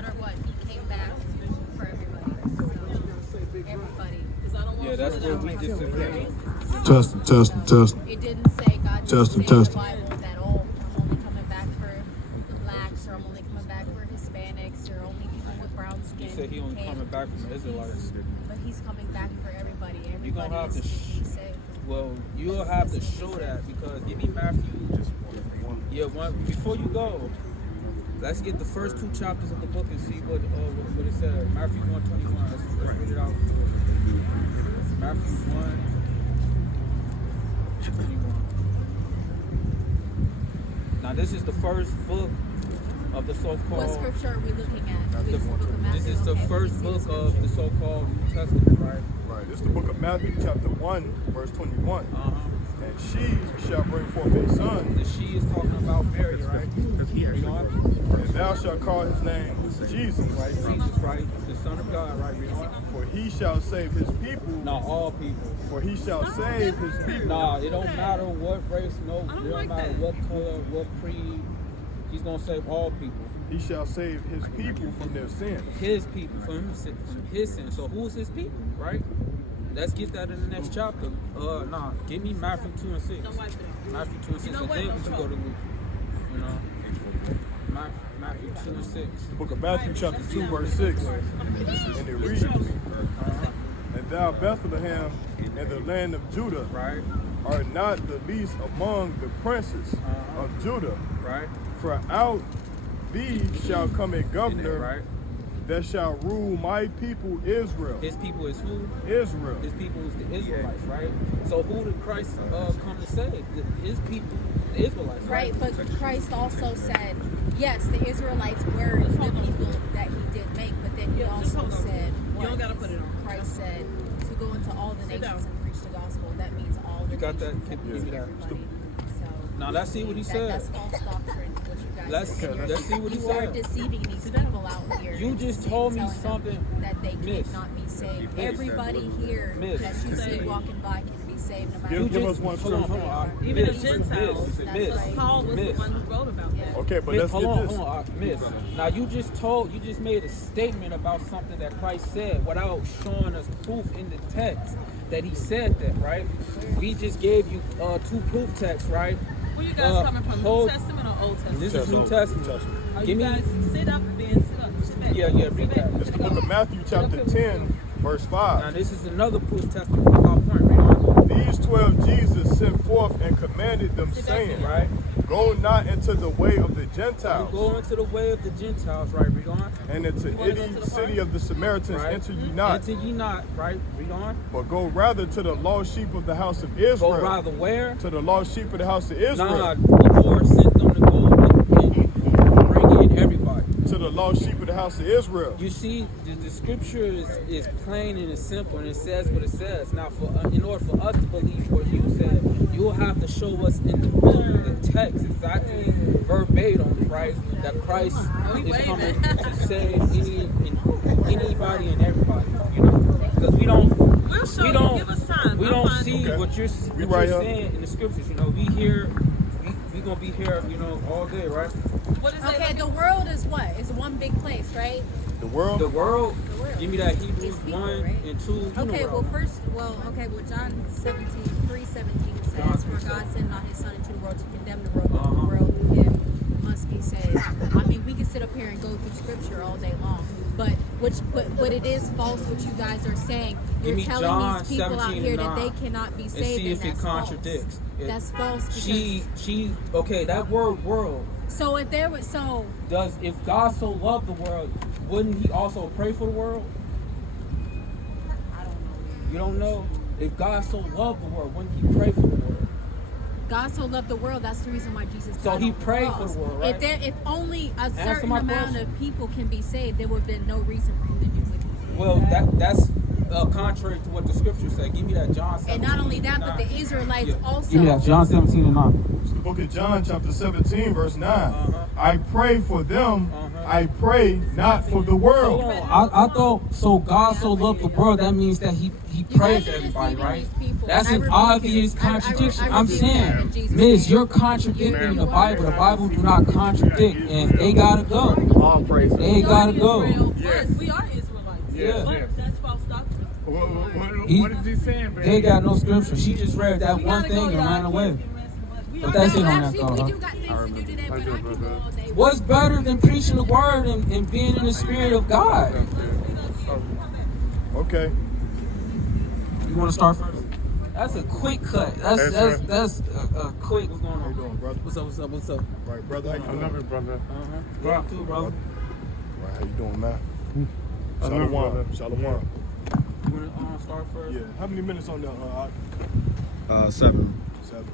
matter what, he came back for everybody. So, everybody. Yeah, that's where we disagree. Testing. It didn't say God didn't say in the Testing. Bible that, oh, I'm only coming back for the blacks, or I'm only coming back for Hispanics, or only people with brown skin. He said he only coming back from the Israelites. But he's coming back for everybody. You're gonna have to be saved. Well, you'll have to show that, because give me Matthew. Yeah, before you go, let's get the first 2 chapters of the book and see what it says. Matthew 1:21. Let's read it out. Matthew 1:21. Now this is the first book of the so-called. What scripture are we looking at? This is the first book of the so-called New Testament, right? Right. This is the book of Matthew, chapter 1, verse 21. And she shall bring forth a son. The she is talking about Mary, right? And thou shalt call his name Jesus. Right, Jesus, right? The Son of God, right? For he shall save his people. Not all people. For he shall save his people. Nah, it don't matter what race, it don't matter what color, what creed. He's gonna save all people. He shall save his people from their sins. His people from his sins. So who's his people, right? Let's get that in the next chapter. Give me Matthew 2 and 6. Matthew 2 and 6. And then we can go to Luke. You know, Matthew 2 and 6. The book of Matthew, chapter 2, verse 6. And it reads, And thou, Bethlehem, in the land of Judah, right, are not the least among the princes of Judah. Right. For out thee shall come a governor, right, that shall rule my people Israel. His people is who? Israel. His people is the Israelites, right? So who did Christ come to save? His people, the Israelites, right? But Christ also said, yes, the Israelites were the people that he did make, but then he also said, Christ said, to go into all the nations and preach the gospel. That means all the You got that? nations. Give me that. Everybody. So now let's see what he said. That's false doctrine. What you guys Let's see what he said. You are deceiving these people out here. You just told me something that they cannot be saved. Everybody here that you see walking by can be saved. No matter Give us one scripture. Hold on. Even the Gentiles. Miss. Paul was the one who wrote about that. Okay, but let's Miss, get this. Hold on, Miss. Now you just made a statement about something that Christ said without showing us proof in the text that he said that, right? We just gave you 2 proof texts, right? Where you guys coming from? New Testament or Old Testament? This is New Testament. Give me. Guys sit up and sit up. Sit back. Yeah, read that. It's the book of Matthew, chapter 10, verse 5. Now this is another proof testament of our point, read on. These 12 Jesus sent forth and commanded them, saying, right, go not into the way of the Gentiles. Go into the way of the Gentiles, right? Read on. And into any city of the Samaritans enter ye not. Enter ye not, right? Read on. But go rather to the lost sheep of the house of Israel. Go rather where? To the lost sheep of the house of Israel. Nah, the Lord sent them to go and bring in everybody. To the lost sheep of the house of Israel. You see, the scripture is plain and it's simple, and it says what it says. Now, in order for us to believe what you said, you'll have to show us in the book, the text, exactly verbatim, right, that Christ is coming to save anybody and everybody. You know, because we don't see what you're saying in the scriptures. You know, we gonna be here, you know, all day, right? What is okay, the world is what? It's one big place, right? The world? The world. Give me that Hebrews 1 and 2. Okay, well, John 3:17 says, for God sent not his son into the world to condemn the world, but the world through him must be saved. I mean, we can sit up here and go through scripture all day long, but it is false what you guys are saying. You're telling John these people out here that they cannot be saved, and see if it contradicts. That's false. Okay, that word world. So If God so loved the world, wouldn't he also pray for the world? I don't know. You don't know? If God so loved the world, wouldn't he pray for the world? God so loved the world, that's the reason why Jesus died. So he prayed for the world, right? If only a certain amount of people can be saved, there would have been no reason for him to do what he did. Well, that's contrary to what the scriptures say. Give me that John 17. And not only that, but the Israelites also. Give me that John 17 and 9. It's the book of John, chapter 17, verse 9. I pray for them I pray not for the world. I thought so. God so loved the world. That means that He prays for everybody, right? That's an obvious contradiction. I'm saying, Miss, you're contradicting the Bible. The Bible do not contradict, and they gotta go. All praise. They gotta go. Yes, we are Israelites. Yeah. But that's false doctrine. What is he saying, baby? They got no scripture. She just read that one thing and ran away. But that's it on that Actually, thought. we do got things to do today, but I can go all day. What's better than preaching the word and being in the spirit of God? Okay. You want to start first? That's a quick cut. That's a quick. What's going on? How you doing, brother? What's up? Right, brother. How you doing? I love it, brother. Yeah, too, brother. Right, how you doing, man? I love it, brother. Shalom. You want to start first? Yeah. How many minutes on that? 7. 7.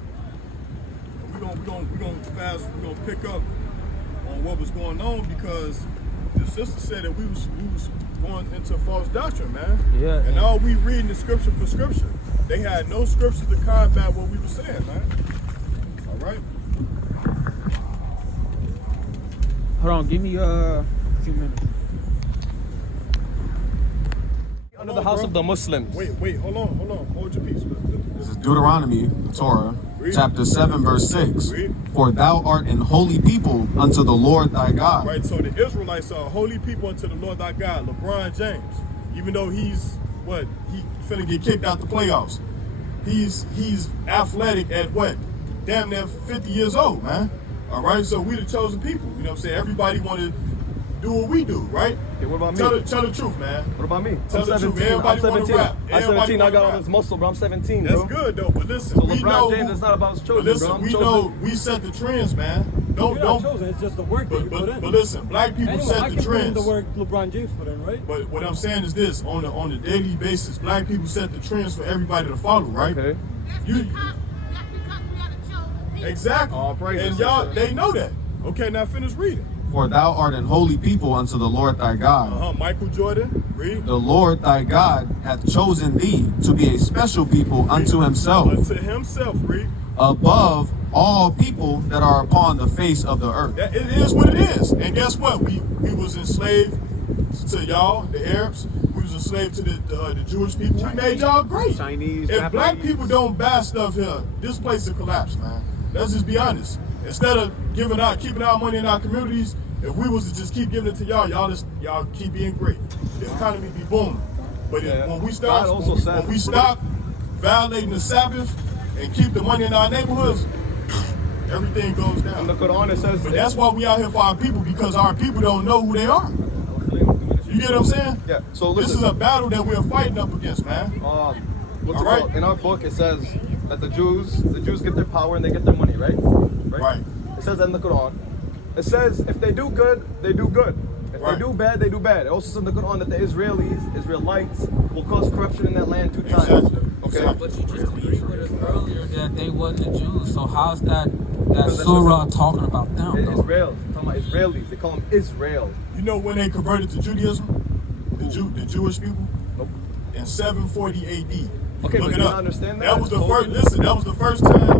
We're gonna fast. We're gonna pick up on what was going on because the sister said that we was going into false doctrine, man. Yeah. And all we reading the scripture for scripture. They had no scripture to combat what we were saying, man. All right. Hold on. Give me a few minutes. Under the house of the Muslims. Wait, hold on. Hold your peace. This is Deuteronomy, Torah, chapter 7, verse 6. For thou art an holy people unto the Lord thy God. Right, so the Israelites are holy people unto the Lord thy God. LeBron James, even though he's he finna get kicked out the playoffs. He's athletic at what? Damn near 50 years old, man. All right, so we the chosen people. You know what I'm saying? Everybody want to do what we do, right? Okay, what about me? Tell the truth, man. What about me? Tell I'm the truth. 17. I'm Everybody wanna 17. rap. I'm Everybody 17. I wanna got all rap. this muscle, bro. I'm 17, That's bro. good though, but listen, So we LeBron know James who, is not about his but children, listen, bro. I'm we chosen. know we set the trends, man. Don't. Chosen. It's just the work that you put in. But listen, black people Anyway, set I the can put in trends. the work LeBron James put in, right? But what I'm saying is this: on a daily basis, black people set the trends for everybody to follow, right? Okay. You exactly. All praises, And y'all, sister. they know that. Okay, now finish reading. For thou art an holy people unto the Lord thy God. Michael Jordan, read. The Lord thy God hath chosen thee to be a special people unto himself, Unto himself, read. above all people that are upon the face of the earth. That it is what it is. And guess what? We was enslaved to y'all, the Arabs. We was enslaved to the Jewish people. We made y'all great. Chinese, If black Japanese. people don't buy stuff here, this place will collapse, man. Let's just be honest. Instead of keeping our money in our communities, if we was to just keep giving it to y'all keep being great. The economy be booming. But when we start, God also when says- we stop violating the Sabbath and keep the money in our neighborhoods, everything goes down. In the Quran it says. But that's why we out here for our people, because our people don't know who they are. You get what I'm saying? Yeah. So This listen. is a battle that we're fighting up against, man. What's it All right. called? In our book it says that the Jews get their power and they get their money, right? Right. It says that in the Quran. It says if they do good, they do good. If Right. they do bad, they do bad. It also says in the Quran that the Israelites will cause corruption in that land 2 times. Exactly. Okay. But you just agreed with us earlier that they wasn't the Jews. So how's that that's surah talking about them? though? Israel. I'm talking about Israelis. They call them Israel. You know when they converted to Judaism? The Jewish people? Nope. In 740 AD. Okay, Look but it you up. understand that? That was the It's first. bogus. Listen, that was the first time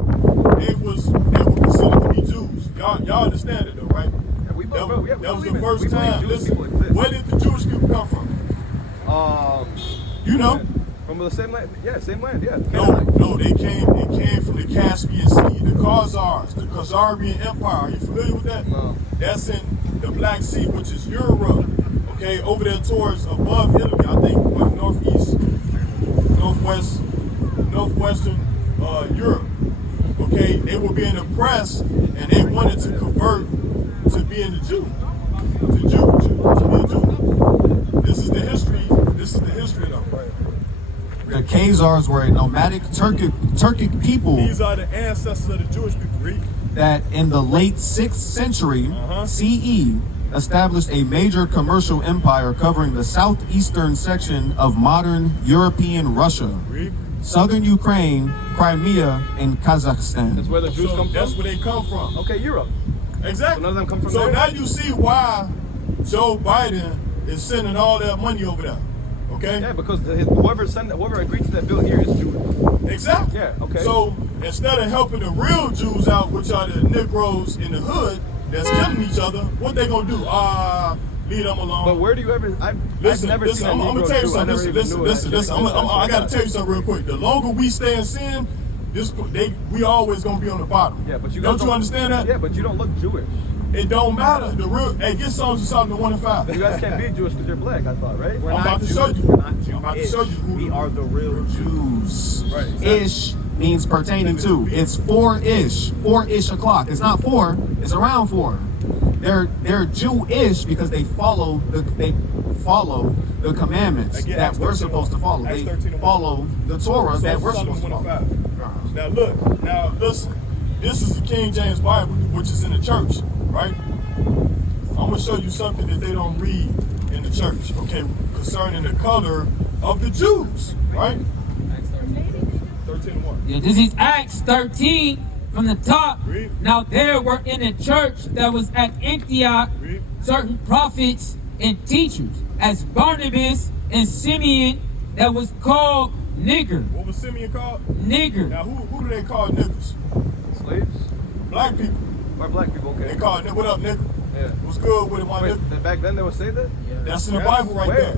they were considered to be Jews. Y'all understand it though, right? Yeah, we That, bro, yeah, we that was believe the it. first We believe time. Jewish Listen, people exist. where did the Jewish people come from? You know? From the same land. Yeah, same land. Yeah. No, they came from the Caspian Sea, the Khazars, the Khazarian Empire. Are you familiar with that? No. That's in the Black Sea, which is Europe. Okay, over there towards above Italy, I think what northwestern Europe. Okay, they were being oppressed and they wanted to convert to being a Jew. To be a Jew. This is the history of them. The Khazars were a nomadic Turkic people These are the ancestors of the Jewish people. Read. that in the late 6th century CE established a major commercial empire covering the southeastern section of modern European Russia, Read. southern Ukraine, Crimea, and Kazakhstan. That's where the Jews come That's from. where they come from. Okay, Europe. Exactly. So none of them come from So there? now you see why Joe Biden is sending all that money over there. Okay? Yeah, because whoever agreed to that bill here is Jewish. Exactly. Yeah, okay. So instead of helping the real Jews out, which are the Negroes in the hood, that's killing each other, what they gonna do? Leave them alone. But where do you ever? I've never seen a I'm Negro gonna tell you Jew. I never something. even knew Listen. that. I gotta tell you something real quick. The longer we stay in sin, we always gonna be on the bottom. Yeah, but you don't you understand that? Yeah, but you don't look Jewish. It don't matter. Hey, get Psalms of Solomon 1 and 5. You guys can't be Jewish because you're black. I thought, right? I'm about to show you. I'm about to show you who We are the real Jews. Right. Ish means pertaining to. It's 4-ish. 4-ish o'clock. It's not 4. It's around 4. They're Jewish because they follow the commandments Again, that Acts we're 13:1. supposed to follow. Acts They 13:1. follow the Torah that we're Psalms supposed to 1 and follow. 5. Now look. Now listen. This is the King James Bible, which is in the church, right? I'm gonna show you something that they don't read in the church, okay? Concerning the color of the Jews, right? 13:1. Yeah, this is Acts 13 from the top. Read. Now there were in a church that was at Antioch Read. certain prophets and teachers, as Barnabas and Simeon, that was called nigger. What was Simeon called? Nigger. Now who do they call niggas? Slaves Black people. or black people? Okay. They call what up, nigga? Yeah. What's good with it, my Wait, nigga? back then they would say that? That's in the Yes. Bible right Where? there.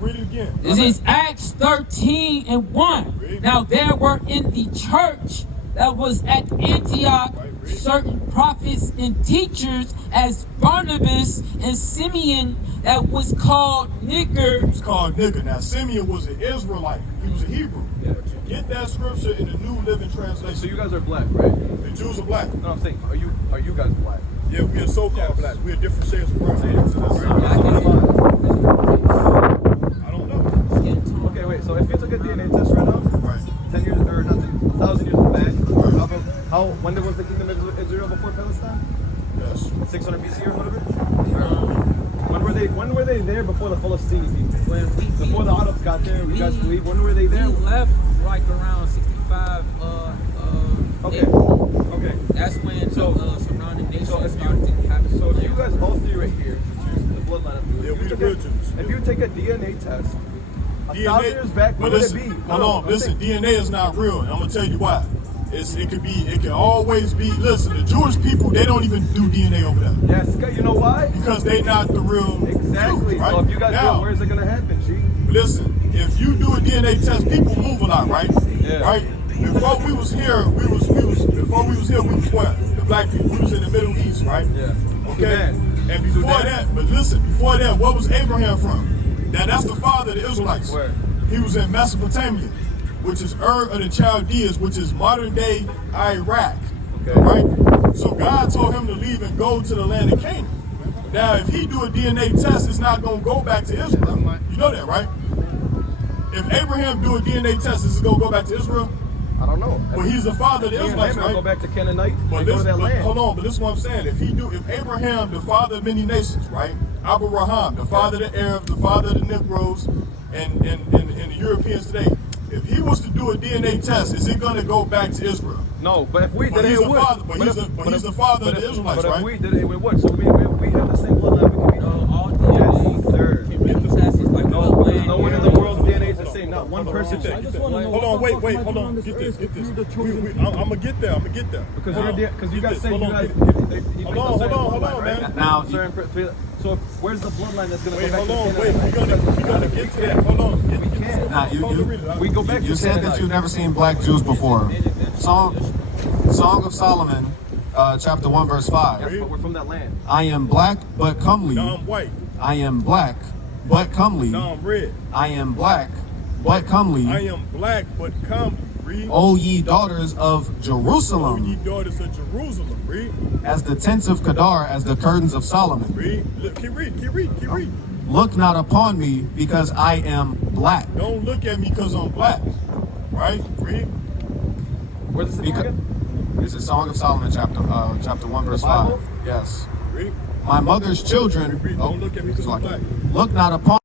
Read it again. This is Acts 13 and 1. Read. Now there were in the church that was at Antioch Right, read. certain prophets and teachers, as Barnabas and Simeon, that was called nigger. It's called nigga. Now Simeon was an Israelite. He was a Hebrew. Yeah. Get that scripture in the New Living So Translation. you guys are black, right? The Jews are black. No, I'm saying, are you guys black? Yeah, we are so-called black. We are different shades of brown. So what am I don't know. I? Okay, wait. So if you took a DNA test right now, Right. 10 years or nothing, 1,000 years back, when was the kingdom of Israel before Palestine? Yes. 600 BC or whatever. When were they there before the Palestinian people? Before the Arabs got there, you guys believe? When were they there? We left like around 65. Okay. April. Okay. That's when So- the surrounding nations So if started to happen. So if you guys all three right here, the bloodline of Jews, Yeah, we the took real a- Jews. if you take a DNA test, 1,000 years back, but what would it listen, be? hold on, listen, DNA is not real, and I'm gonna tell you why. It can always be. Listen, the Jewish people, they don't even do DNA over there Yes, you know why? because they not the real Exactly. Jews, right? So if you guys do now, it, where is it gonna happen, G? listen, if you do a DNA test, people move a lot, right? Yeah. Right. Before we was here, we was where? The black people. We was in the Middle East, right? Yeah. Okay. Sudan. And before Sudan. that, but listen, before that, what was Abraham from? Now that's the father of the Israelites. Where? He was in Mesopotamia, which is Ur of the Chaldeans, which is modern day Iraq. Okay. Right? So God told him to leave and go to the land of Canaan. Now, if he do a DNA test, it's not going to go back to Israel. You know that, right? If Abraham do a DNA test, is it going to go back to Israel? I don't know. Well, he's the father of the Israelites, Go right? back to Canaanite But and go to listen, that land. hold on, but this is what I'm saying. If Abraham, the father of many nations, right? Abraham, the father of the Arabs, the father of the Negroes, and the Europeans today, if he was to do a DNA test, is it going to go back to Israel? No, but if we But did it, he's it the would. father- but he's the father of the Israelites, But if right? we did it, it would. So we have the same bloodline. We can be. All DNA Yes, sir. can be tested like No, bloodline. no one in the world's DNA is the same. Not one person. I just want to know Hold on, what the wait, fuck am I hold doing on. this Get this, earth get if this. you're the truth? I'm gonna get there. Because Now, you guys get say this. you Hold on, guys. hold on, man. Now, So where's the bloodline that's gonna Wait, go back hold on, to wait. Canaanite? We're gonna get to that. Hold on. We can't. Now, We go back you to said that Canaanite. you've never seen black Jews before. Song of Solomon, chapter 1, verse 5. Yes, but we're from that land. I am black but comely. Now I'm white. I am black but comely. Now I'm red. I am black but comely. I am black, but come. Read. O ye daughters of O ye Jerusalem, daughters of Jerusalem. Read. as the tents of Kedar, as the curtains of Solomon. Read. Look, keep reading. Look not upon me because I am black. Don't look at me because I'm black. Right? Read. Where's this Because again? this is Song of Solomon, chapter 1, verse 5. Bible? Yes. Read. My mother's children. Read. Don't look at me because I'm black. Look not upon